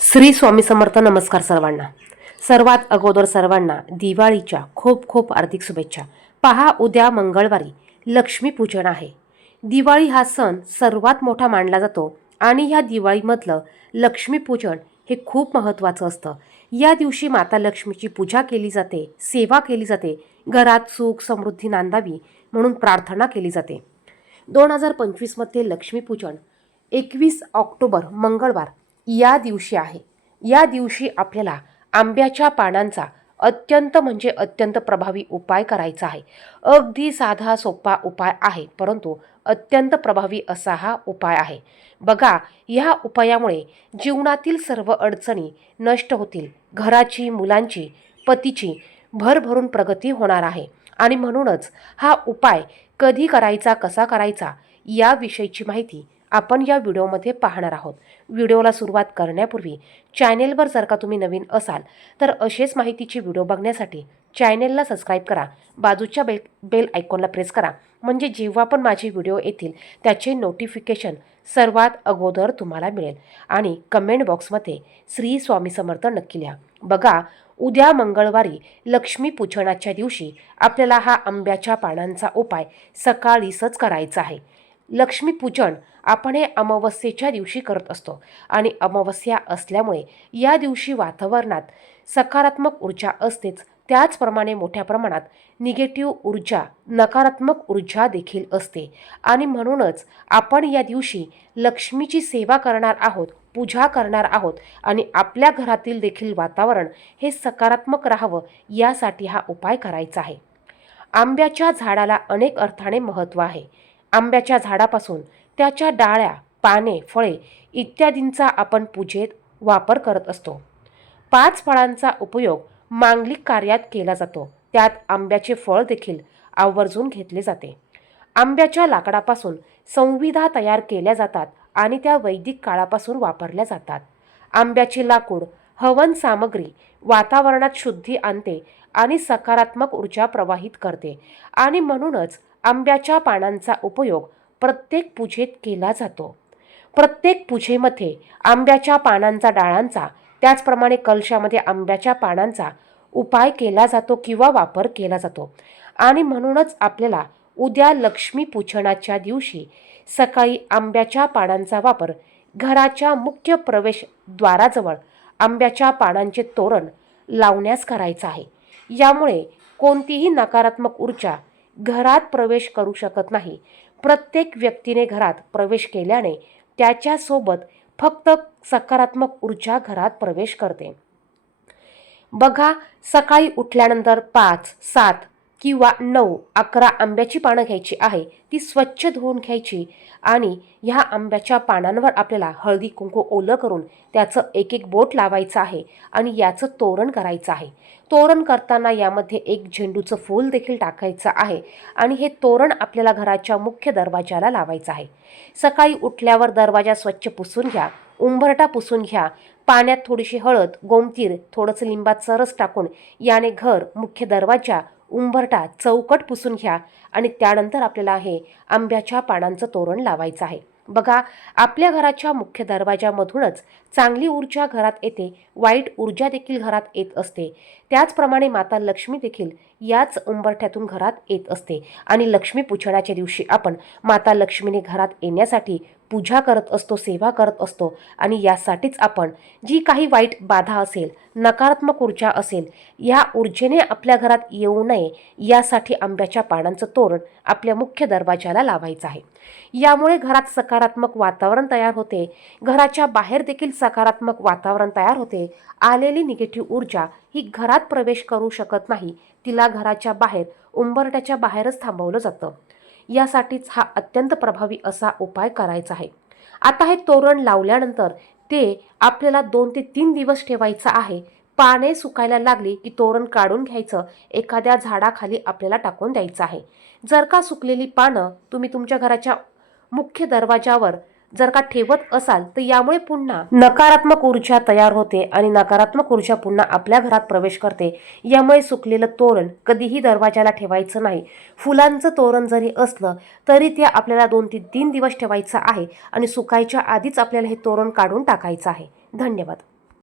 श्री स्वामी समर्थ नमस्कार सर्वांना. सर्वात अगोदर सर्वांना दिवाळीच्या खूप खूप हार्दिक शुभेच्छा. पहा उद्या मंगळवारी लक्ष्मीपूजन आहे. दिवाळी हा सण सर्वात मोठा मानला जातो आणि ह्या दिवाळीमधलं लक्ष्मीपूजन हे खूप महत्त्वाचं असतं. या दिवशी माता लक्ष्मीची पूजा केली जाते सेवा केली जाते घरात सुख समृद्धी नांदावी म्हणून प्रार्थना केली जाते. दोन हजार पंचवीसमध्ये लक्ष्मीपूजन एकवीस ऑक्टोबर मंगळवार या दिवशी आहे. या दिवशी आपल्याला आंब्याच्या पानांचा अत्यंत म्हणजे अत्यंत प्रभावी उपाय करायचा आहे. अगदी साधा सोपा उपाय आहे परंतु अत्यंत प्रभावी असा हा उपाय आहे. बघा ह्या उपायामुळे जीवनातील सर्व अडचणी नष्ट होतील. घराची मुलांची पतीची भरभरून प्रगती होणार आहे. आणि म्हणूनच हा उपाय कधी करायचा कसा करायचा याविषयीची माहिती आपण या व्हिडिओमध्ये पाहणार आहोत. व्हिडिओला सुरुवात करण्यापूर्वी चॅनेलवर जर का तुम्ही नवीन असाल तर असेच माहितीची व्हिडिओ बघण्यासाठी चॅनेलला सबस्क्राईब करा. बाजूच्या बेल बेल आयकॉनला प्रेस करा. म्हणजे जेव्हा पण माझे व्हिडिओ येतील त्याचे नोटिफिकेशन सर्वात अगोदर तुम्हाला मिळेल. आणि कमेंट बॉक्समध्ये श्री स्वामी समर्थ नक्की लिहा. बघा उद्या मंगळवारी लक्ष्मीपूजनाच्या दिवशी आपल्याला हा आंब्याच्या पानांचा उपाय सकाळीसच करायचा आहे. लक्ष्मीपूजन आपण हे अमावस्येच्या दिवशी करत असतो. आणि अमावस्या असल्यामुळे या दिवशी वातावरणात सकारात्मक ऊर्जा असतेच. त्याचप्रमाणे मोठ्या प्रमाणात निगेटिव्ह ऊर्जा नकारात्मक ऊर्जा देखील असते. आणि म्हणूनच आपण या दिवशी लक्ष्मीची सेवा करणार आहोत पूजा करणार आहोत आणि आपल्या घरातील देखील वातावरण हे सकारात्मक राहावं यासाठी हा उपाय करायचा आहे. आंब्याच्या झाडाला अनेक अर्थाने महत्त्व आहे. आंब्याच्या झाडापासून त्याच्या डाळ्या पाने फळे इत्यादींचा आपण पूजेत वापर करत असतो. पाच फळांचा उपयोग मांगलिक कार्यात केला जातो. त्यात आंब्याचे फळ देखील आवर्जून घेतले जाते. आंब्याच्या लाकडापासून संविधा तयार केल्या जातात आणि त्या वैदिक काळापासून वापरल्या जातात. आंब्याचे लाकूड हवन सामग्री वातावरणात शुद्धी आणते आणि सकारात्मक ऊर्जा प्रवाहित करते आणि म्हणूनच आंब्याच्या पानांचा उपयोग प्रत्येक पूजेत केला जातो. प्रत्येक पूजेमध्ये आंब्याच्या पानांचा डाळांचा त्याचप्रमाणे कलशामध्ये आंब्याच्या पानांचा उपाय केला जातो किंवा वापर केला जातो. आणि म्हणूनच आपल्याला उद्या लक्ष्मी पूजनाच्या दिवशी सकाळी आंब्याच्या पानांचा वापर घराच्या मुख्य प्रवेशद्वाराजवळ आंब्याच्या पानांचे तोरण लावण्यास करायचं आहे. यामुळे कोणतीही नकारात्मक ऊर्जा घरात प्रवेश करू शकत नाही. प्रत्येक व्यक्तीने घरात प्रवेश केल्याने त्याच्यासोबत फक्त सकारात्मक ऊर्जा घरात प्रवेश करते. बघा सकाळी उठल्यानंतर पाच सात किंवा नऊ अकरा आंब्याची पानं घ्यायची आहे ती स्वच्छ धुवून घ्यायची आणि ह्या आंब्याच्या पानांवर आपल्याला हळदी कुंकू ओलं करून त्याचं एक एक बोट लावायचं आहे आणि याचं तोरण करायचं आहे. तोरण करताना यामध्ये एक झेंडूचं फूल देखील टाकायचं आहे आणि हे तोरण आपल्याला घराच्या मुख्य दरवाजाला लावायचं आहे. सकाळी उठल्यावर दरवाजा स्वच्छ पुसून घ्या उंबरटा पुसून घ्या पाण्यात थोडीशी हळद गोमतीर थोडंसं लिंबाचं रस टाकून याने घर मुख्य दरवाजा उंबरटा चौकट पुसून घ्या आणि त्यानंतर आपल्याला हे आंब्याच्या पानांचं तोरण लावायचं आहे. बघा आपल्या घराच्या मुख्य दरवाजामधूनच चांगली ऊर्जा घरात येते वाईट ऊर्जा देखील घरात येत असते. त्याचप्रमाणे माता लक्ष्मी देखील याच उंबरठ्यातून घरात येत असते. आणि लक्ष्मी पूजनाच्या दिवशी आपण माता लक्ष्मीने घरात येण्यासाठी पूजा करत असतो सेवा करत असतो. आणि यासाठीच आपण जी काही वाईट बाधा असेल नकारात्मक ऊर्जा असेल या ऊर्जेने आपल्या घरात येऊ नये यासाठी आंब्याच्या पानांचं तोरण आपल्या मुख्य दरवाजाला लावायचं आहे. यामुळे घरात सकारात्मक वातावरण तयार होते. घराच्या बाहेर देखील सकारात्मक वातावरण तयार होते. आलेली निगेटिव्ह ऊर्जा ही घरात प्रवेश करू शकत नाही. तिला घराच्या बाहेर उंबरट्याच्या बाहेरच थांबवलं जातं. यासाठीच हा अत्यंत प्रभावी असा उपाय करायचा आहे. आता हे तोरण लावल्यानंतर ते आपल्याला दोन ते तीन दिवस ठेवायचं आहे. पाने सुकायला लागली की तोरण काढून घ्यायचं एखाद्या झाडाखाली आपल्याला टाकून द्यायचं आहे. जर का सुकलेली पानं तुम्ही तुमच्या घराच्या मुख्य दरवाजावर जर का ठेवत असाल तर यामुळे पुन्हा नकारात्मक ऊर्जा तयार होते आणि नकारात्मक ऊर्जा पुन्हा आपल्या घरात प्रवेश करते. यामुळे सुकलेलं तोरण कधीही दरवाजाला ठेवायचं नाही. फुलांचं तोरण जरी असलं तरी ते आपल्याला दोन ते तीन दिवस ठेवायचं आहे आणि सुकायच्या आधीच आपल्याला हे तोरण काढून टाकायचं आहे. धन्यवाद.